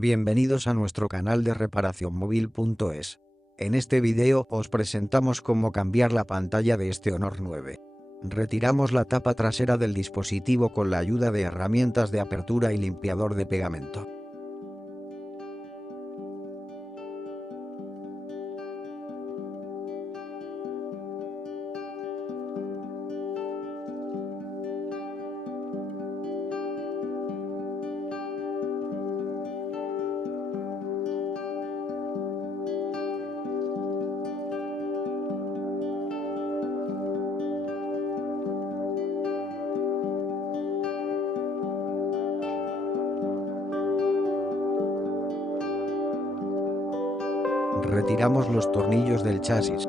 Bienvenidos a nuestro canal de reparacionmóvil.es. En este video os presentamos cómo cambiar la pantalla de este Honor 9. Retiramos la tapa trasera del dispositivo con la ayuda de herramientas de apertura y limpiador de pegamento. Retiramos los tornillos del chasis.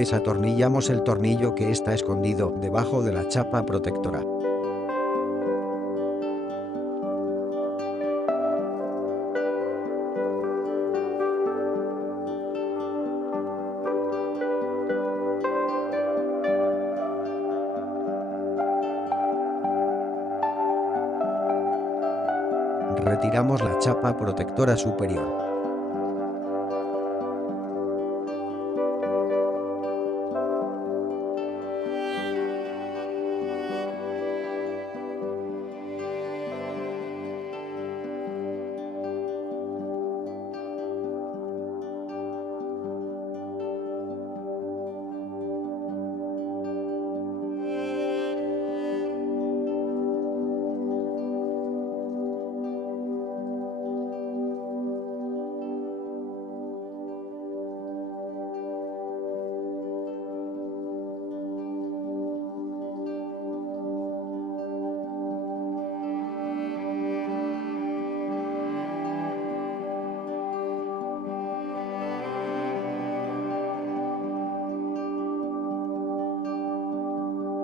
Desatornillamos el tornillo que está escondido debajo de la chapa protectora. Retiramos la chapa protectora superior.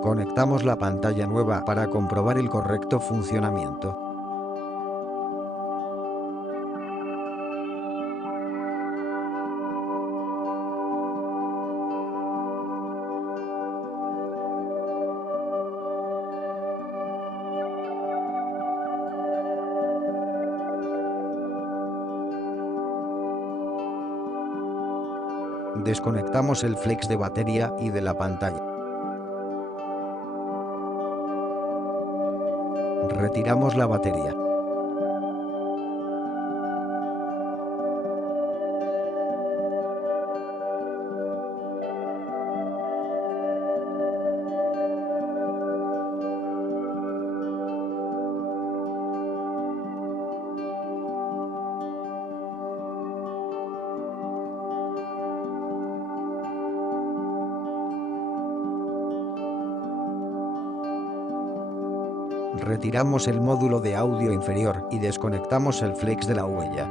Conectamos la pantalla nueva para comprobar el correcto funcionamiento. Desconectamos el flex de batería y de la pantalla. Retiramos la batería. Retiramos el módulo de audio inferior y desconectamos el flex de la huella.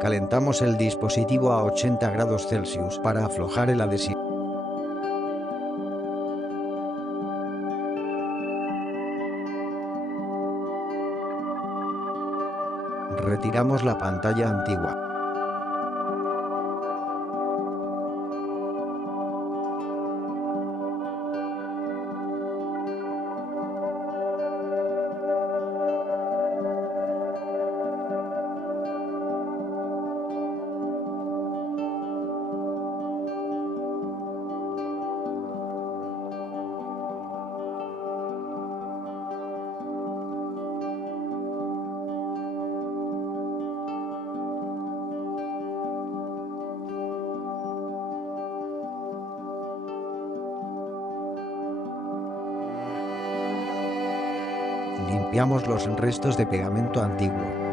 Calentamos el dispositivo a 80 grados Celsius para aflojar el adhesivo. Retiramos la pantalla antigua. Limpiamos los restos de pegamento antiguo.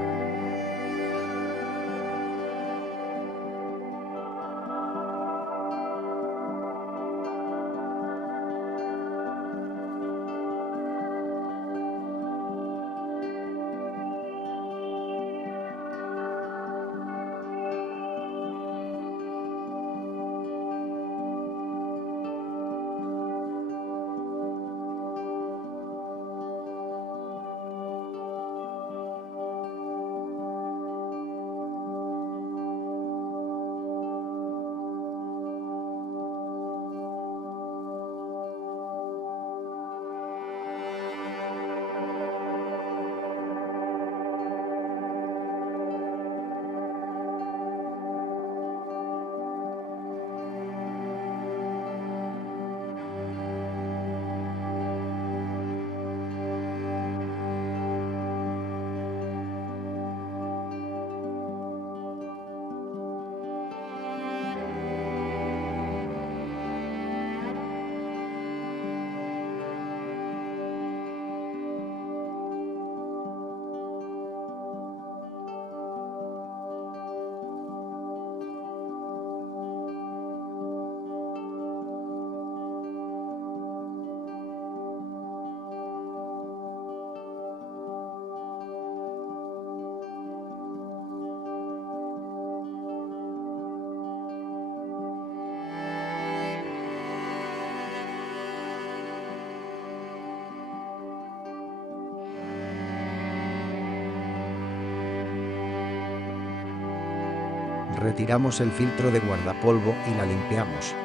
Retiramos el filtro de guardapolvo y la limpiamos.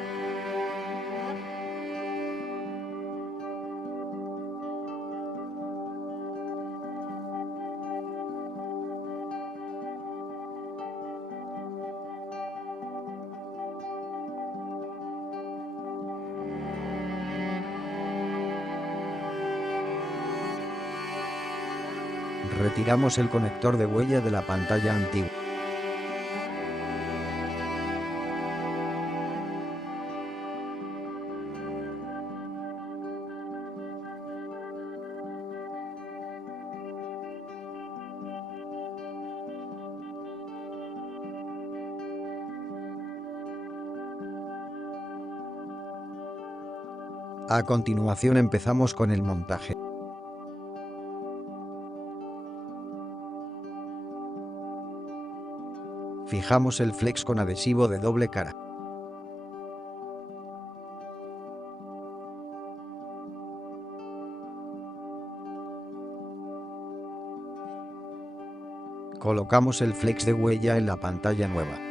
Retiramos el conector de huella de la pantalla antigua. A continuación empezamos con el montaje. Fijamos el flex con adhesivo de doble cara. Colocamos el flex de huella en la pantalla nueva.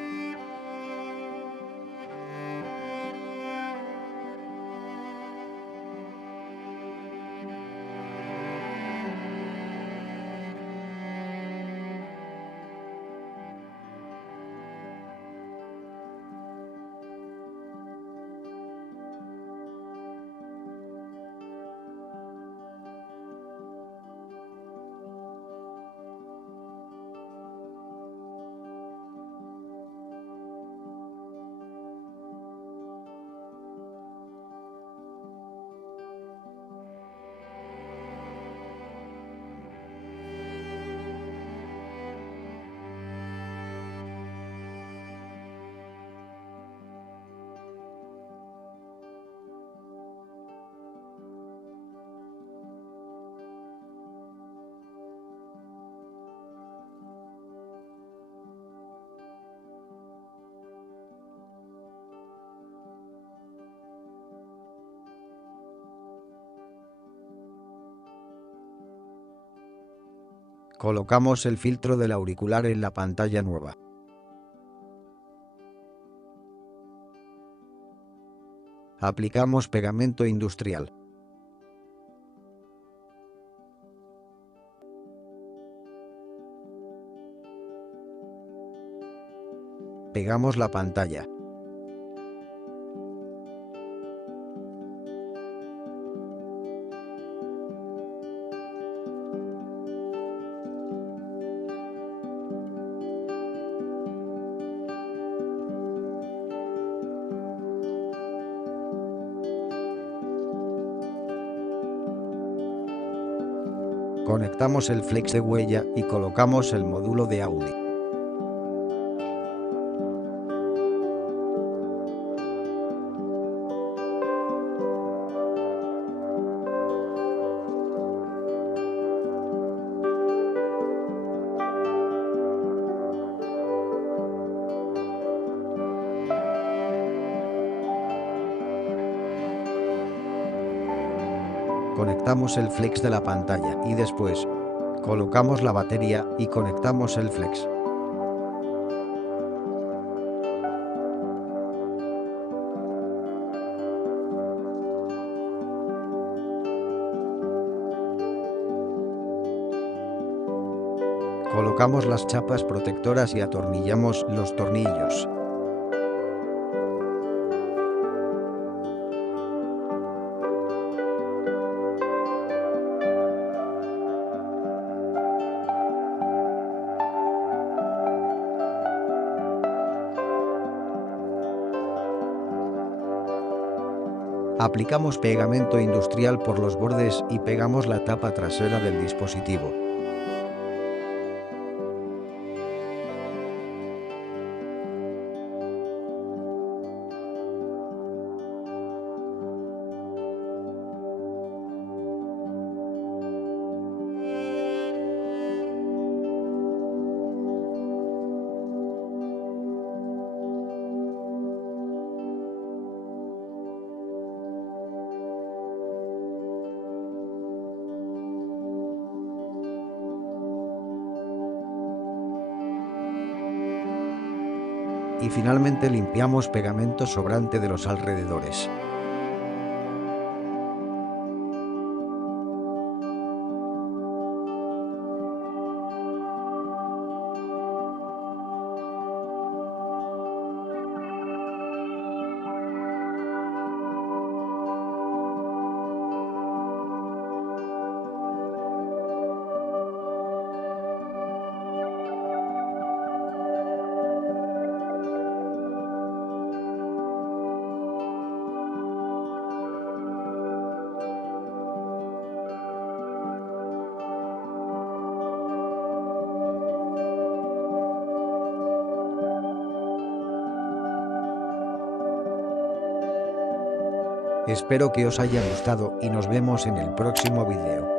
Colocamos el filtro del auricular en la pantalla nueva. Aplicamos pegamento industrial. Pegamos la pantalla. Conectamos el flex de huella y colocamos el módulo de Audi. Conectamos el flex de la pantalla y después colocamos la batería y conectamos el flex. Colocamos las chapas protectoras y atornillamos los tornillos. Aplicamos pegamento industrial por los bordes y pegamos la tapa trasera del dispositivo. Y finalmente limpiamos pegamento sobrante de los alrededores. Espero que os haya gustado y nos vemos en el próximo video.